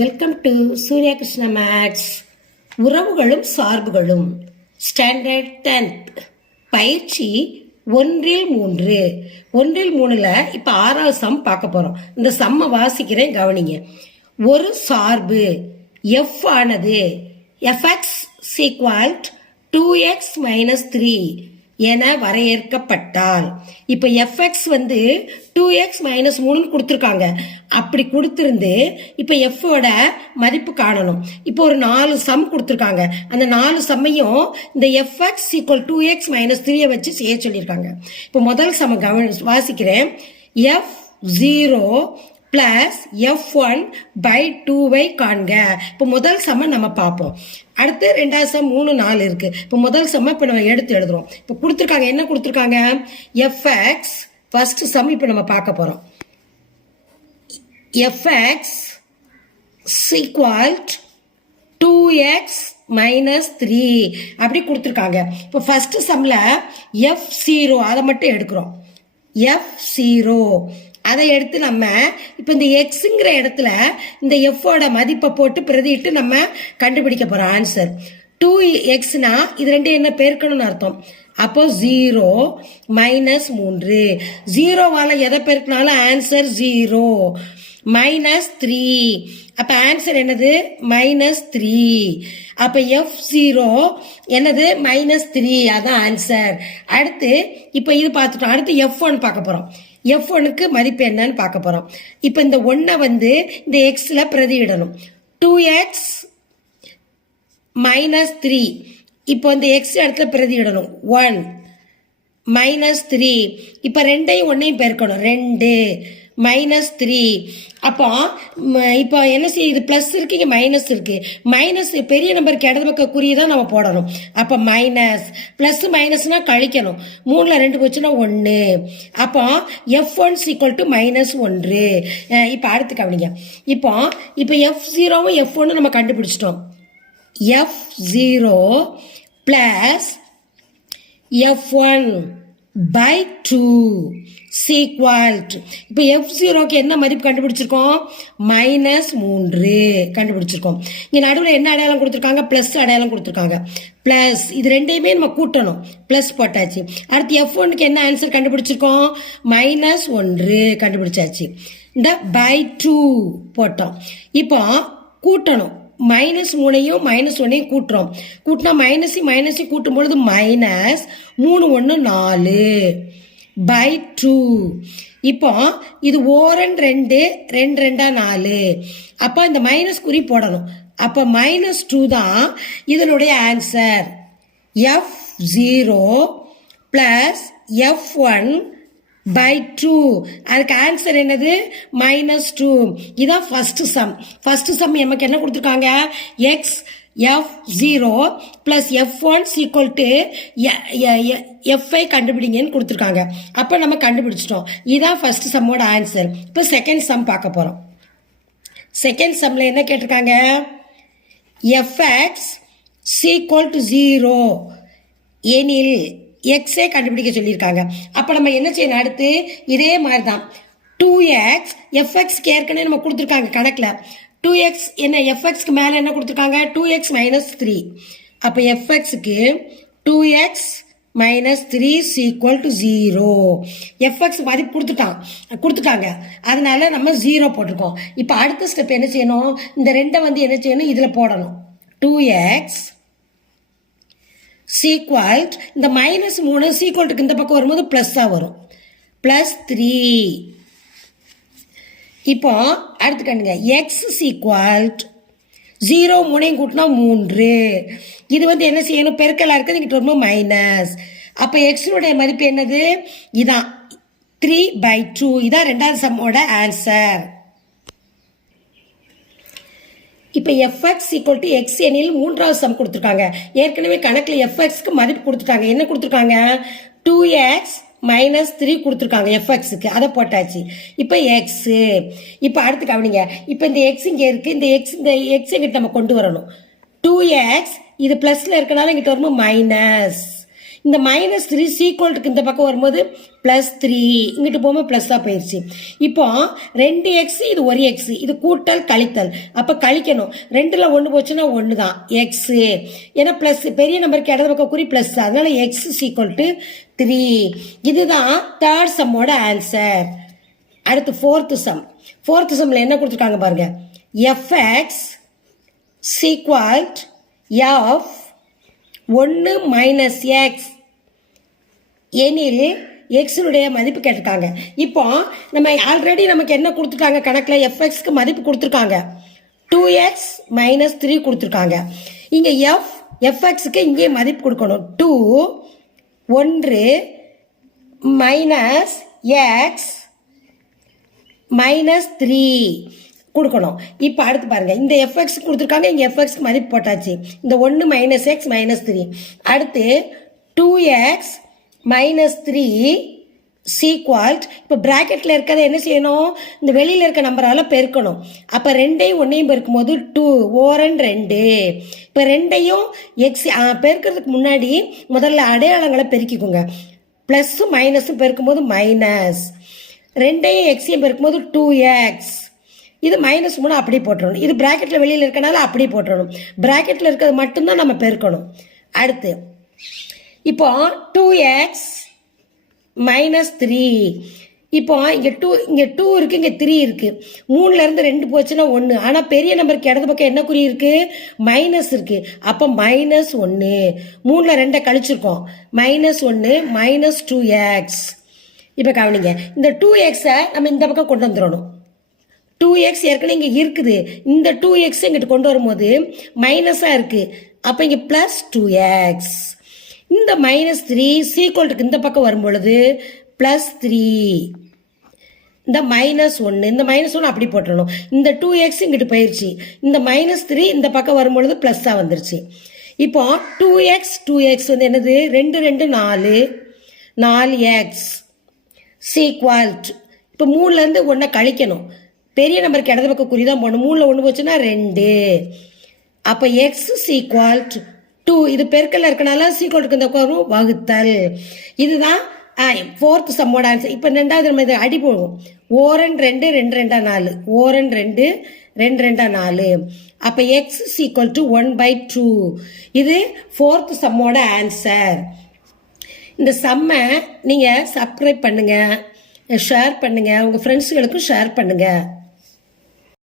Welcome to Surya Krishna maths. உறவுகளும் சார்புகளும் standard 10th பயிற்சி 1-3. 1-3ல் இப்போ 6வது சம் பார்க்க போகிறோம். இந்த சம்மை வாசிக்கிறேன், கவனிங்க. ஒரு சார்பு எஃப் ஆனது fx = 2x - 3 என வரையறுக்கப்பட்டால், இப்போ fx வந்து 2x - 3 கொடுத்துருக்காங்க. அப்படி கொடுத்துருந்து இப்போ எஃபோட மதிப்பு காணணும். இப்போ ஒரு 4 சம் கொடுத்துருக்காங்க. அந்த 4 சம்மையும் இந்த fx = 2x - 3 வச்சு செய்ய சொல்லியிருக்காங்க. இப்போ முதல் சம வாசிக்கிறேன். f0 பிளஸ் f1/2 காண்க. இப்போ முதல் சம நம்ம பார்ப்போம். அடுத்து ரெண்டாவது சம் 3, 4 இருக்கு. இப்போ முதல் சம இப்போ நம்ம எடுத்து எழுதுறோம். இப்போ கொடுத்துருக்காங்க, என்ன கொடுத்துருக்காங்க? fx ஃபர்ஸ்ட் சம் இப்போ நம்ம பார்க்க போறோம். fx = 2x - 3 அப்படி கொடுத்துருக்காங்க. இப்போ ஃபர்ஸ்ட் சம்ல f0 அதை மட்டும் எடுக்கிறோம். f0 அதை எடுத்து நம்ம இப்போ இந்த எக்ஸுங்கிற இடத்துல இந்த எஃபோட மதிப்பை போட்டு பிரதிட்டு நம்ம கண்டுபிடிக்க போறோம் ஆன்சர். 2xனா இது ரெண்டு என்ன பெருக்கணும்னு அர்த்தம். அப்போ 0 - 3 0வால எதை பெருக்கினாலும் ஆன்சர் 0 -3. அப்ப ஆன்சர் என்னது? -3. அப்ப f0 என்னது? -3. அதான் ஆன்சர். அடுத்து இப்ப இது பார்த்துட்டோம். அடுத்து f1 பார்க்க போறோம். f1க்கு மதிப்பு என்னன்னு பார்க்க போறோம். இப்ப இந்த 1 வந்து இந்த xல பிரதியிடணும். 2x - 3 இப்போ இந்த x இடத்துல பிரதியிடணும். 1 -3 இப்ப 2ஐயும் 1ஐயும் பெருக்கணும். 2 -3 அப்போ இப்போ என்ன செய்யுது? பிளஸ் இருக்கு, இங்க மைனஸ் இருக்கு. மைனஸ் பெரிய நம்பருக்கு இடது பக்க குறியதான் நம்ம போடணும். அப்போ மைனஸ் பிளஸ் மைனஸ்னா கழிக்கணும். 3ல 2 போச்சுன்னா 1. அப்போ f1 = -1. இப்போ அடுத்து கவனிங்க. இப்போ f0வும் f1 நம்ம கண்டுபிடிச்சிட்டோம். f0 பிளஸ் f1/2 இப்போ f0க்கு என்ன மதிப்பு கண்டுபிடிச்சிருக்கோம்? -3 கண்டுபிடிச்சிருக்கோம். இங்க நடுவில் என்ன அடையாளம் கொடுத்துருக்காங்க? பிளஸ் அடையாளம் கொடுத்துருக்காங்க. பிளஸ் இது ரெண்டையுமே நம்ம கூட்டணும். பிளஸ் போட்டாச்சு. அடுத்து f1க்கு என்ன ஆன்சர் கண்டுபிடிச்சிருக்கோம்? -1 கண்டுபிடிச்சாச்சு. இந்த /2 போட்டோம். இப்போ கூட்டணும். -3ஐயும் -1ஐயும் கூட்டுறோம். கூட்டினா மைனஸையும் கூட்டும் பொழுது -3 1 4/2. இப்போ இது ஓரன் 2 2 2 4. அப்போ இந்த மைனஸ் குறி போடணும். அப்போ -2 தான் இதனுடைய ஆன்சர். f0 பிளஸ் f1/2 அதுக்கு ஆன்சர் என்னது? -2. இதான் ஃபர்ஸ்ட் சம். ஃபர்ஸ்ட் சம் நமக்கு என்ன கொடுத்துருக்காங்க? f0 பிளஸ் f1 = f கண்டுபிடிங்கன்னு கொடுத்துருக்காங்க. அப்போ நம்ம கண்டுபிடிச்சிட்டோம். இதான் ஃபர்ஸ்ட் சம்மோட ஆன்சர். இப்போ செகண்ட் சம் பார்க்க போறோம். செகண்ட் சம்ல என்ன கேட்டிருக்காங்க? fx = 0 எனில் எக்ஸே கண்டுபிடிக்க சொல்லியிருக்காங்க. அப்போ நம்ம என்ன செய்யணும்? அடுத்து இதே மாதிரி தான் 2x fxக்கு ஏற்கனவே நம்ம கொடுத்துருக்காங்க கணக்கில். 2x என்ன? fxக்கு மேலே என்ன கொடுத்துருக்காங்க? 2x - 3. அப்போ fxக்கு 2x - 3 = 0. fx மதிப்பு கொடுத்துட்டாங்க. அதனால நம்ம 0 போட்டிருக்கோம். இப்போ அடுத்த ஸ்டெப் என்ன செய்யணும்? இந்த 2 வந்து என்ன செய்யணும்? இதில் போடணும். 2x இந்த -3 சீக்வல்ட்டுக்கு இந்த பக்கம் வரும்போது பிளஸ்ஸா வரும். +3. இப்போ அடுத்து கண்டுங்க. x = 0 3ஐயும் கூட்டினா 3. இது வந்து என்ன செய்யணும்? பெருக்கலா இருக்குது, இங்கிட்ட வரும்போது மைனஸ். அப்போ எக்ஸினுடைய மதிப்பு என்னது? இதான் 3/2. இதான் ரெண்டாவது சம்மோட ஆன்சர். இப்போ fx = x எனில் மூன்றாவது சம் கொடுத்துருக்காங்க. ஏற்கனவே கணக்கில் fxக்கு மதிப்பு கொடுத்துட்டாங்க. என்ன கொடுத்துருக்காங்க? 2x - 3 கொடுத்துருக்காங்க fxக்கு. அதை போட்டாச்சு. இப்போ x. இப்போ அடுத்து கவனிங்க. இப்போ இந்த x இங்கே இருக்கு. இந்த x இங்கிட்ட நம்ம கொண்டு வரணும். 2x இது பிளஸ்ல இருக்கனால இங்கிட்ட வரும்போது மைனஸ். இந்த -3 சீக்வல்ட்டுக்கு இந்த பக்கம் வரும்போது +3 இங்கிட்டு போகும்போது ப்ளஸ்ஸாக போயிடுச்சு. இப்போ 2x இது 1x இது கூட்டல் கழித்தல், அப்போ கழிக்கணும். 2ல் 1 போச்சுன்னா 1 தான் எக்ஸு, ஏன்னா ப்ளஸ் பெரிய நம்பருக்கு இடது பக்கம் குறி ப்ளஸ், அதனால x = 3. இதுதான் தேர்ட் சம்மோட ஆன்சர். அடுத்து ஃபோர்த்து சம்மில் என்ன கொடுத்துருக்காங்க பாருங்க. fx f 1 மைனஸ் எக்ஸ் எனில் எக்ஸினுடைய மதிப்பு கேட்டிருக்காங்க. இப்போ நம்ம ஆல்ரெடி நமக்கு என்ன கொடுத்துருக்காங்க, கணக்கில் எஃப்எக்ஸ்க்கு மதிப்பு கொடுத்துருக்காங்க. 2x - 3 கொடுத்துருக்காங்க. இங்கே எஃப்எக்ஸுக்கு இங்கே மதிப்பு கொடுக்கணும். 2 1 மைனஸ் எக்ஸ் -3 கொடுக்கணும். இப்போ அடுத்து பாருங்க, இந்த எஃப்எக்ஸ் கொடுத்துருக்காங்க, இங்கே எஃப்எக்ஸ்க்கு மதிப்பு போட்டாச்சு. இந்த 1 - x -3. அடுத்து 2x -3 சீக்வல்ட். இப்போ ப்ராக்கெட்டில் இருக்கிறத என்ன செய்யணும், இந்த வெளியில் இருக்க நம்பரால் பெருக்கணும். அப்போ 2ஐயும் 1ஐயும் பெருக்கும்போது 2 ஓரன் 2. இப்போ 2ஐயும் எக்ஸ் பெருக்கிறதுக்கு முன்னாடி முதல்ல அடையாளங்களை பெருக்கிக்கோங்க. ப்ளஸ்ஸும் மைனஸும் பெருக்கும்போது மைனஸ், 2ஐயும் எக்ஸையும் பெருக்கும்போது 2x. இது -3 அப்படியே போட்டுறணும். இது ப்ராக்கெட்டில் வெளியில் இருக்கனால அப்படியே போட்டுறணும். ப்ராக்கெட்டில் இருக்கிறது மட்டும்தான் நம்ம பெருக்கணும். அடுத்து இப்போ 2x -3. இப்போ இங்கே 2 இருக்குது, இங்கே 3 இருக்குது. 3லேருந்து 2 போச்சுன்னா 1. ஆனால் பெரிய நம்பருக்கு இடது பக்கம் என்ன குறி இருக்குது, மைனஸ் இருக்குது. அப்போ -1. 3ல் 2 கழிச்சிருக்கோம். -1 -2x. இப்போ கவனிங்க, இந்த 2xை நம்ம இந்த பக்கம் கொண்டு வந்துடணும். 2x ஏற்கனவே இங்கே இருக்குது, இந்த 2x இங்கிட்டு கொண்டு வரும்போது மைனஸாக இருக்குது. அப்போ இங்கே +2x. இந்த -3 சீக்வல்ட்டுக்கு இந்த பக்கம் வரும்பொழுது +3. இந்த -1, இந்த -1 அப்படி போட்டுடணும். இந்த 2x இங்கிட்டு போயிடுச்சு. இந்த -3 இந்த பக்கம் வரும்பொழுது ப்ளஸ்ஸாக வந்துருச்சு. இப்போ 2x வந்து என்னது, 2 2 4 4x சீக்வல்ட். இப்போ 3லேருந்து 1 கழிக்கணும். பெரிய நம்பருக்கு இடது பக்கம் குறி தான் போடணும். 3ல் 1 போச்சுன்னா 2. அப்போ x = 2. இது பெருக்கல்ல இருக்கனால சீக்வல்ட்டுக்கு இந்த வரும் வகுத்தல். இதுதான் ஃபோர்த் சம்மோட ஆன்சர். இப்போ 2வது நம்ம இதை அடி போடுவோம். ஓரன் 2 2 2 4 ஓரன் 2 2 2 4. அப்போ x = 1/2. இது ஃபோர்த் சம்மோட ஆன்சர். இந்த சம்மை நீங்கள் சப்ஸ்கிரைப் பண்ணுங்கள், ஷேர் பண்ணுங்கள், உங்கள் ஃப்ரெண்ட்ஸுகளுக்கும் ஷேர் பண்ணுங்கள்.